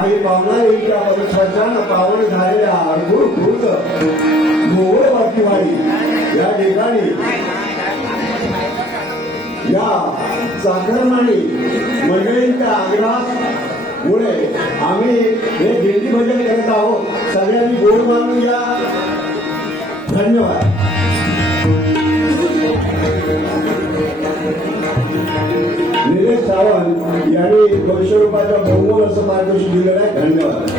आणि पावनाईच्या पवित्रांना पावन झालेल्या अडभूत मोहोळवाची वाडी या ठिकाणी या चाकरमानी मंडळींच्या आग्रहामुळे आम्ही हे दिंडी भजन करत आहोत. सगळ्यांनी गोड मानून या. धन्यवाद. निलेश सावंत यांनी 200 रुपयाचा बहुमोल असं मार्गदर्शन दिलेलं आहे. धन्यवाद.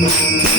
Thank you.